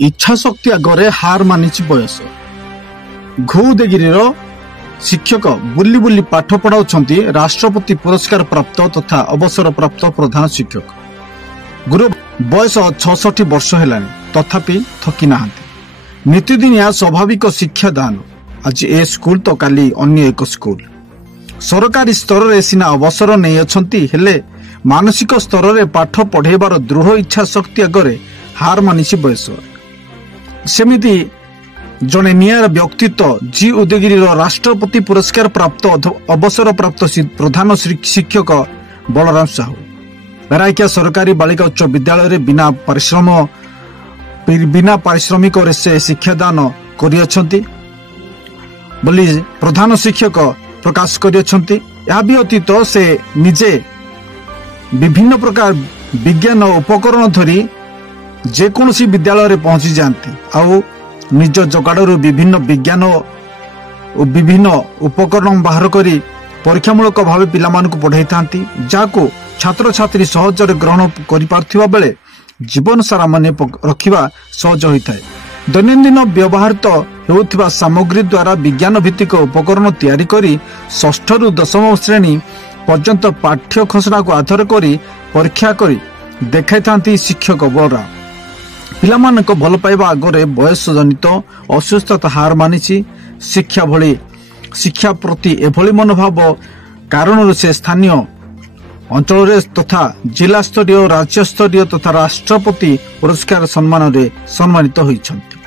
इच्छा शक्ति आगे हार मानिछि बयस। घोउदेगिरी शिक्षक बुली बुली पाठ पढ़ाउछंती राष्ट्रपति पुरस्कार प्राप्त तथा अवसर प्राप्त प्रधान शिक्षक। गुरु बयस 66 वर्ष हेलानी तथापि थकी नाहांती। नित्यदिनिया स्वाभाविक शिक्षादान आज ए स्कूल तो काली अन्य एक स्कूल। सरकारी स्तर रे सिना अवसर नहीं अछंती हेले मानसिक स्तर रे पाठ पढ़ेबार दृढ़ इच्छा शक्ति आगे हार मानिछि बयस। सेमिति जड़े नियार व्यक्तित्व जी उदयगिरी राष्ट्रपति पुरस्कार प्राप्त अवसर प्राप्त प्रधान शिक्षक बलराम साहू रायकिया सरकारी बालिका उच्च विद्यालय बिना पारिश्रमिक से शिक्षादान करियछंती बोली प्रधान शिक्षक प्रकाश करियछंती। या व्यतीत से निजे विभिन्न प्रकार विज्ञान उपकरण धरी जेकोसी विद्यालय रे पहुंची जाती आउ निज जगाड़ू विभिन्न विज्ञान और विभिन्न उपकरण बाहर करी परीक्षामूलक भाव पिला पढ़ाई था जहाँ छात्र छात्री सहजरे ग्रहण कर बेले जीवन सारा मन रखा सहज होता है। दैनंदिन व्यवहारित होता सामग्री द्वारा विज्ञान भित्तिक उपकरण तैयारी करी 6ठ रु 10वीं श्रेणी पर्यंत पाठ्य खसड़ा को आधार करी परीक्षा करी देखाई था शिक्षक बलराम। पिलामानक भल पाइबा आगे बयस जनित असुस्थता हार मानिछि। शिक्षा प्रति एभली मनोभाव कारण से स्थानीय अंचल तथा जिला स्तरीय राज्य स्तरीय तथा राष्ट्रपति पुरस्कार सम्मानित होइछन्ति।